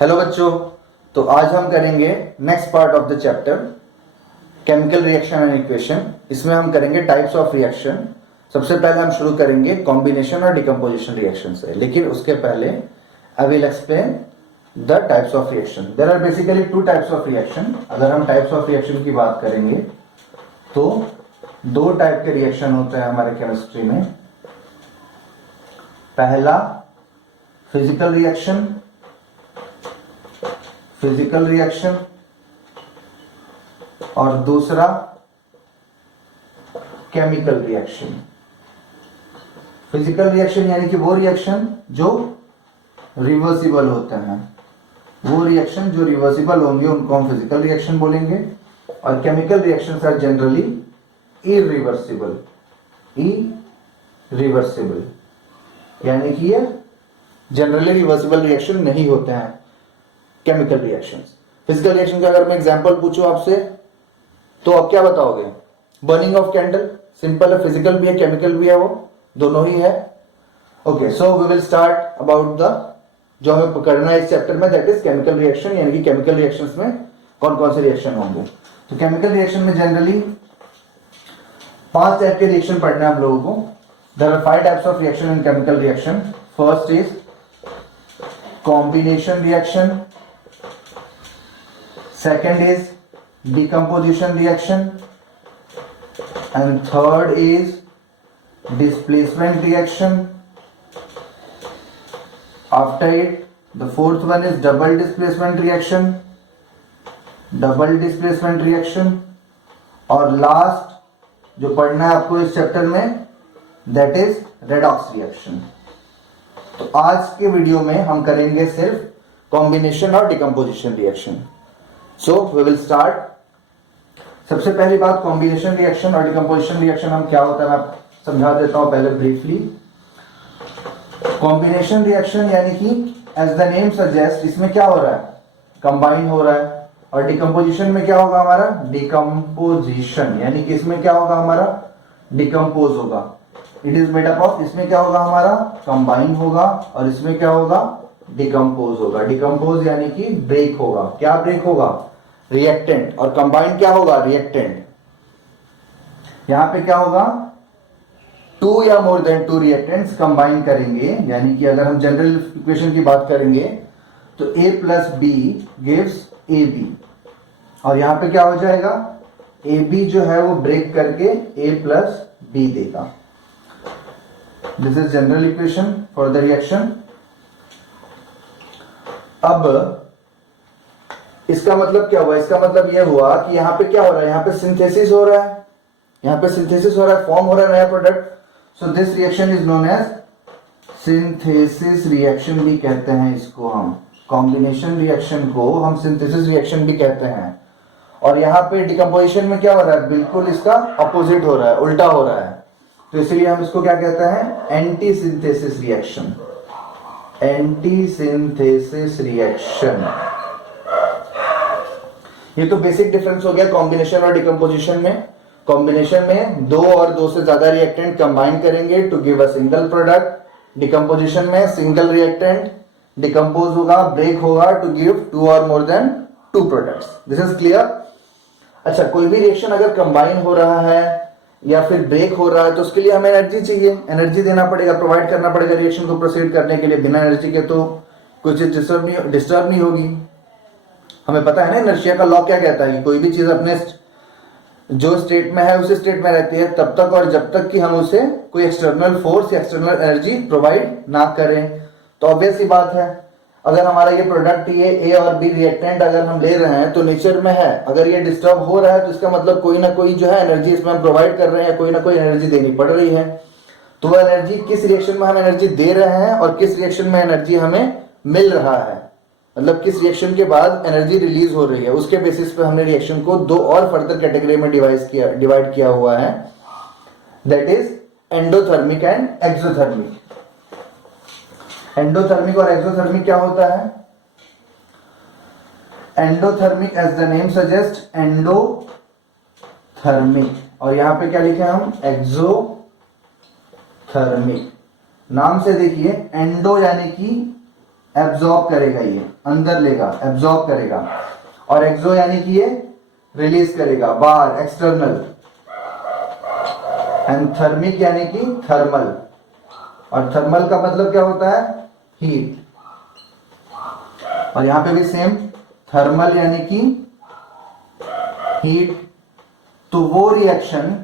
Hello बच्चों, तो आज हम करेंगे next part of the chapter chemical reaction and equation. इसमें हम करेंगे टाइप्स ऑफ रिएक्शन। सबसे पहले हम शुरू करेंगे कॉम्बिनेशन और डिकम्पोजिशन रिएक्शन से, लेकिन उसके पहले I will explain the types of reaction. There are basically two types of reaction. अगर हम टाइप्स ऑफ रिएक्शन की बात करेंगे तो दो टाइप के रिएक्शन होते हैं हमारे केमिस्ट्री में। पहला फिजिकल रिएक्शन और दूसरा केमिकल रिएक्शन। फिजिकल रिएक्शन यानी कि वो रिएक्शन जो रिवर्सिबल होते हैं, वो रिएक्शन जो रिवर्सिबल होंगे उनको हम फिजिकल रिएक्शन बोलेंगे। और chemical reactions are generally irreversible यानी कि ये जनरली रिवर्सिबल रिएक्शन नहीं होते हैं केमिकल रिएक्शंस। फिजिकल रिएक्शन का अगर मैं एग्जांपल पूछूं आपसे तो आप क्या बताओगे? बर्निंग ऑफ कैंडल सिंपल है, फिजिकल भी है केमिकल भी है, वो दोनों ही है। Okay, so we will start about the जो हमें पकड़ना है इस चैप्टर में, दैट इज केमिकल रिएक्शन। यानी कि केमिकल रिएक्शंस में कौन कौन से रिएक्शन होंगे। तो केमिकल रिएक्शन में जनरली 5 टाइप के रिएक्शन पढ़ने हैं हम लोगों को। There are 5 types of reaction in chemical reaction. First is combination reaction, second is decomposition reaction, and third is displacement reaction. After it, the fourth one is double displacement reaction, और last जो पढ़ना है आपको इस chapter में that is redox reaction. तो आज के वीडियो में हम करेंगे सिर्फ कॉम्बिनेशन और decomposition reaction. So we will start. सबसे पहली बात, कॉम्बिनेशन रिएक्शन और डिकम्पोजिशन रिएक्शन हम क्या होता है मैं समझा देता हूं पहले ब्रीफली। कॉम्बिनेशन रिएक्शन यानी कि एज द नेम सजेस्ट, इसमें क्या हो रहा है? कंबाइन हो रहा है। और डिकम्पोजिशन में क्या होगा हमारा? डिकम्पोजिशन यानी कि इसमें क्या होगा हमारा? डिकम्पोज होगा। It is made up of, इसमें क्या होगा हमारा? कंबाइन होगा और इसमें क्या होगा? डिकम्पोज होगा। डिकम्पोज यानी कि ब्रेक होगा। क्या ब्रेक होगा? रिएक्टेंट। और कंबाइन क्या होगा? रिएक्टेंट। यहां पे क्या होगा? 2 या मोर देन 2 रिएक्टेंट्स कंबाइन करेंगे। यानी कि अगर हम जनरल इक्वेशन की बात करेंगे तो A plus B gives AB, और यहां पे क्या हो जाएगा? AB जो है वो ब्रेक करके A प्लस बी देगा। This is general equation for the reaction. अब इसका मतलब क्या हुआ? इसका मतलब यह हुआ कि यहां पे क्या हो रहा है? यहां पे सिंथेसिस हो रहा है, फॉर्म हो रहा है नया product. So this reaction is known as synthesis reaction भी कहते हैं इसको हम। कॉम्बिनेशन रिएक्शन को हम सिंथेसिस रिएक्शन भी कहते हैं। और यहां पे डिकम्पोजिशन में क्या हो रहा है? बिल्कुल इसका अपोजिट हो रहा है, उल्टा हो रहा है। तो इसलिए हम इसको क्या कहते हैं? Anti synthesis reaction. Anti synthesis reaction. ये तो बेसिक डिफरेंस हो गया कॉम्बिनेशन और डिकम्पोजिशन में। कॉम्बिनेशन में 2 और 2 से ज्यादा रिएक्टेंट कंबाइन करेंगे to give a single product. Decomposition में सिंगल रिएक्टेंट डिकम्पोज होगा, ब्रेक होगा टू गिव 2 और more than 2 products. This is clear. अच्छा, कोई भी रिएक्शन अगर कंबाइन हो रहा है या फिर ब्रेक हो रहा है तो उसके लिए हमें एनर्जी चाहिए, एनर्जी देना पड़ेगा, प्रोवाइड करना पड़ेगा रिएक्शन को प्रोसीड करने के लिए। बिना एनर्जी के तो कोई चीज डिस्टर्ब नहीं होगी। हमें पता है ना इनर्शिया का लॉ क्या कहता है कि कोई भी चीज अपने जो स्टेट में है उसी स्टेट में रहती है तब तक और जब तक कि हम उसे कोई एक्सटर्नल फोर्स या एक्सटर्नल एनर्जी प्रोवाइड ना करें। तो ऑब्वियस सी बात है, अगर हमारा ये प्रोडक्ट ये ए और बी रिएक्टेंट अगर हम ले रहे हैं तो नेचर में है, अगर ये डिस्टर्ब हो रहा है तो इसका मतलब कोई ना कोई जो है एनर्जी इसमें हम प्रोवाइड कर रहे हैं, कोई ना कोई एनर्जी देनी पड़ रही है। तो वो एनर्जी किस रिएक्शन में हम एनर्जी दे रहे हैं और किस रिएक्शन में एनर्जी हमें मिल रहा है, मतलब किस रिएक्शन के बाद एनर्जी रिलीज हो रही है, उसके बेसिस पे हमने रिएक्शन को 2 और फर्दर कैटेगरी में डिवाइड किया हुआ है, that is endothermic and exothermic. Endothermic और एक्सोथर्मिक क्या होता है? Endothermic as the name suggest, endothermic, और यहां पे क्या लिखे हम? एक्सोथर्मिक। नाम से देखिए, एंडो यानी कि एब्जॉर्ब करेगा, ये अंदर लेगा, एब्जॉर्ब करेगा। और एक्सो यानी कि ये रिलीज करेगा बाहर, एक्सटर्नल। एंड थर्मिक यानी कि थर्मल, और थर्मल का मतलब क्या होता है? हीट। और यहां पे भी सेम, थर्मल यानी कि हीट। तो वो रिएक्शन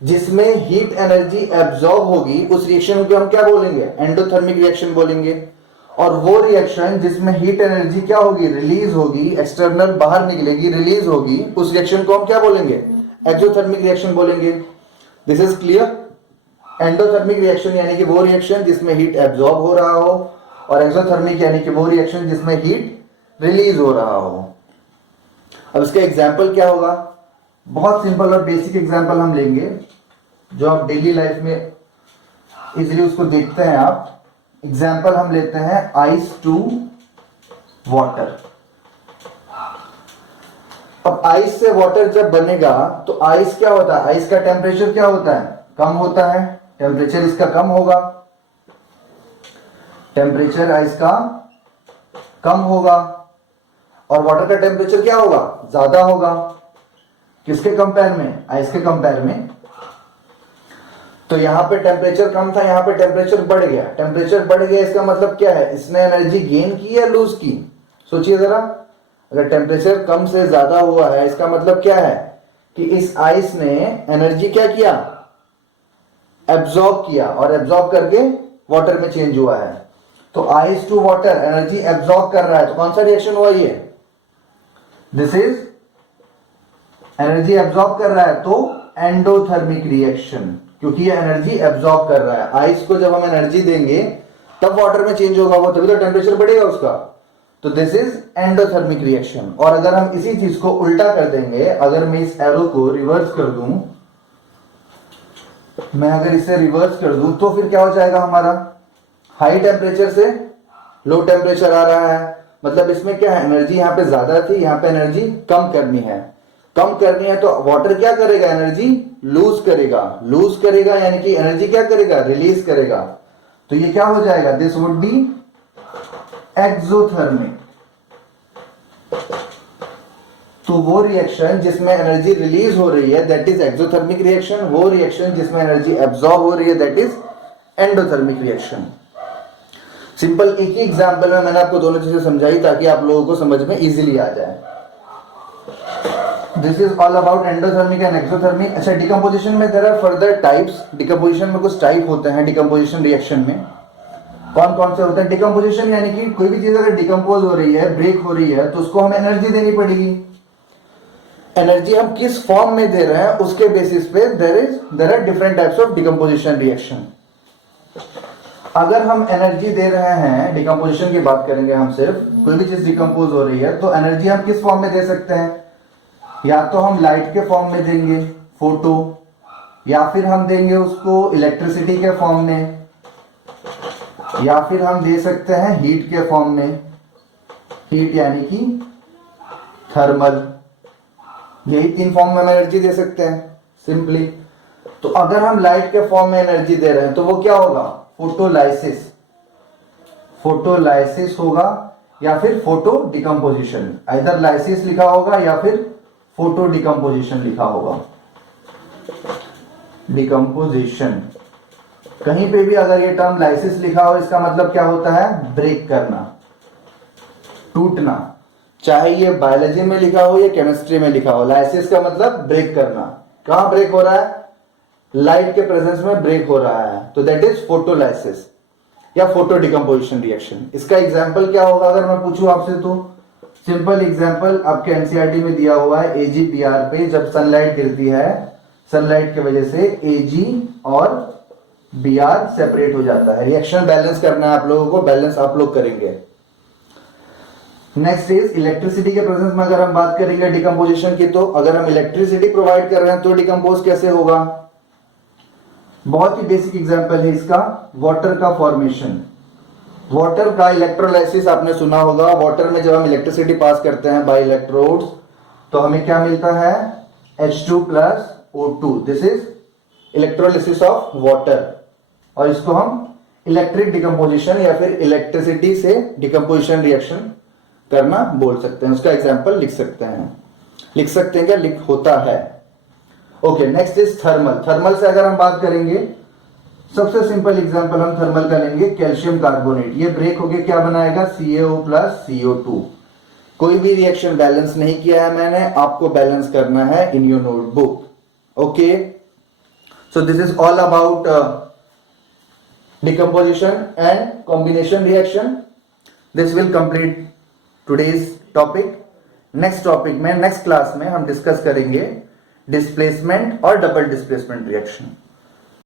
जिसमें हीट एनर्जी एब्जॉर्ब होगी उस रिएक्शन को हम क्या बोलेंगे? एंडोथर्मिक रिएक्शन बोलेंगे। और वो रिएक्शन जिसमें हीट एनर्जी क्या होगी? रिलीज होगी, एक्सटर्नल बाहर निकलेगी, रिलीज होगी, उस रिएक्शन को हम क्या बोलेंगे? एक्सोथर्मिक रिएक्शन बोलेंगे। This is clear? Endothermic reaction यानी कि वो रिएक्शन जिसमें हीट एब्जॉर्ब हो रहा हो, और एक्सोथर्मिक यानी कि वो रिएक्शन जिसमें हीट रिलीज हो रहा हो। अब इसका एग्जाम्पल क्या होगा? बहुत सिंपल और बेसिक एग्जाम्पल हम लेंगे जो आप डेली लाइफ में इजीली उसको देखते हैं आप। एग्जाम्पल हम लेते हैं आइस टू वाटर। अब आइस से वाटर जब बनेगा तो आइस क्या होता है? आइस का टेम्परेचर क्या होता है? कम होता है, टेम्परेचर इसका कम होगा, टेम्परेचर आइस का कम होगा। और वाटर का टेम्परेचर क्या होगा? ज्यादा होगा। किसके कंपेयर में? आइस के कंपेयर में। तो यहां पे टेम्परेचर कम था, यहां पे टेम्परेचर बढ़ गया। टेम्परेचर बढ़ गया इसका मतलब क्या है? इसने एनर्जी गेन की या लूज की? सोचिए जरा। अगर टेम्परेचर कम से ज्यादा हुआ है इसका मतलब क्या है? कि इस आइस ने एनर्जी क्या किया? एब्जॉर्ब किया, और एब्जॉर्ब करके वाटर में चेंज हुआ है। तो ice to water energy absorb कर रहा है, तो कौन सा रिएक्शन हुआ ये? दिस इज एनर्जी एब्जॉर्ब कर रहा है, तो एंडोथर्मिक रिएक्शन, क्योंकि ये एनर्जी एब्जॉर्ब कर रहा है। आइस को जब हम एनर्जी देंगे तब वाटर में चेंज होगा वो, तभी तो टेम्परेचर बढ़ेगा उसका। तो दिस इज एंडोथर्मिक रिएक्शन। और अगर हम इसी चीज को उल्टा कर देंगे, अगर मैं इस एरो को रिवर्स कर दूं, मैं अगर इसे रिवर्स कर दूं तो फिर क्या हो जाएगा हमारा? हाई टेम्परेचर से लो टेम्परेचर आ रहा है, मतलब इसमें क्या है? एनर्जी यहां पे ज्यादा थी, यहां पे एनर्जी कम करनी है। कम करनी है तो वाटर क्या करेगा? एनर्जी लूज करेगा। लूज करेगा यानी कि एनर्जी क्या करेगा? रिलीज करेगा। तो ये क्या हो जाएगा? This would be exothermic. तो वो रिएक्शन जिसमें एनर्जी रिलीज हो रही है दैट इज एक्सोथर्मिक रिएक्शन। वो रिएक्शन जिसमें एनर्जी एब्जॉर्ब हो रही है that is endothermic reaction. Simple एक ही एग्जांपल में मैंने आपको दोनों चीजें समझाई ताकि आप लोगों को समझ में इजीली आ जाए। This is all about endothermic and exothermic. अच्छा, डिकम्पोजिशन में there are further types. Decomposition में कुछ टाइप होते हैं डिकम्पोजिशन रिएक्शन में। कौन कौन से होते हैं? डिकम्पोजिशन यानी कि कोई भी चीज अगर डिकम्पोज हो रही है, ब्रेक हो रही है, तो उसको हमें एनर्जी देनी पड़ेगी। एनर्जी हम किस फॉर्म में दे रहे हैं उसके बेसिस पे there are different types of decomposition reaction. अगर हम एनर्जी दे रहे हैं, डिकम्पोजिशन की बात करेंगे हम, सिर्फ कोई भी चीज डिकम्पोज हो रही है तो एनर्जी हम किस फॉर्म में दे सकते हैं? या तो हम लाइट के फॉर्म में देंगे, फोटो, या फिर हम देंगे उसको इलेक्ट्रिसिटी के फॉर्म में, या फिर हम दे सकते हैं हीट के फॉर्म में। हीट यानी कि थर्मल। यही तीन फॉर्म में हम एनर्जी दे सकते हैं सिंपली। तो अगर हम लाइट के फॉर्म में एनर्जी दे रहे हैं तो वो क्या होगा? फोटोलाइसिस। फोटोलाइसिस होगा या फिर फोटो डिकम्पोजिशन। आइदर लाइसिस लिखा होगा या फिर फोटो डिकम्पोजिशन लिखा होगा। डिकम्पोजिशन, कहीं पे भी अगर ये टर्म लाइसिस लिखा हो इसका मतलब क्या होता है? ब्रेक करना, टूटना। चाहे ये बायोलॉजी में लिखा हो या केमिस्ट्री में लिखा हो, लाइसिस का मतलब ब्रेक करना। कहां ब्रेक हो रहा है? लाइट के प्रेजेंस में ब्रेक हो रहा है, तो दैट इज फोटोलाइसिस या फोटो डिकम्पोजिशन रिएक्शन। इसका एग्जाम्पल क्या होगा अगर मैं पूछूं आपसे? तो सिंपल एग्जाम्पल आपके एनसीईआरटी में दिया हुआ है। AgBr पे जब सनलाइट गिरती है, सनलाइट की वजह से Ag और Br सेपरेट हो जाता है। रिएक्शन बैलेंस करना है आप लोगों को, बैलेंस आप लोग करेंगे। नेक्स्ट इज इलेक्ट्रिसिटी के प्रेजेंस में अगर हम बात करेंगे डिकम्पोजिशन की, तो अगर हम इलेक्ट्रिसिटी प्रोवाइड कर रहे हैं तो डिकम्पोज कैसे होगा? बहुत ही बेसिक एग्जांपल है इसका, वाटर का फॉर्मेशन। वाटर का इलेक्ट्रोलाइसिस आपने सुना होगा। वाटर में जब हम इलेक्ट्रिसिटी पास करते हैं बाय इलेक्ट्रोड्स तो हमें क्या मिलता है? H2 + O2। This is electrolysis of water, और इसको हम इलेक्ट्रिक डिकम्पोजिशन या फिर इलेक्ट्रिसिटी से डिकम्पोजिशन रिएक्शन करना बोल सकते हैं, उसका एग्जाम्पल लिख सकते हैं क्या, लिख होता है। Okay, next is thermal. Thermal से अगर हम बात करेंगे, सबसे सिंपल एग्जांपल हम थर्मल का लेंगे, कैल्शियम कार्बोनेट। ये ब्रेक होके क्या बनाएगा, CaO प्लस CO2। कोई भी रिएक्शन बैलेंस नहीं किया है मैंने, आपको बैलेंस करना है in your notebook. Okay, so this is all about decomposition and combination reaction. This will complete today's topic. Next topic में, नेक्स्ट क्लास में हम डिस्कस करेंगे डिस्प्लेसमेंट और डबल डिस्प्लेसमेंट रिएक्शन।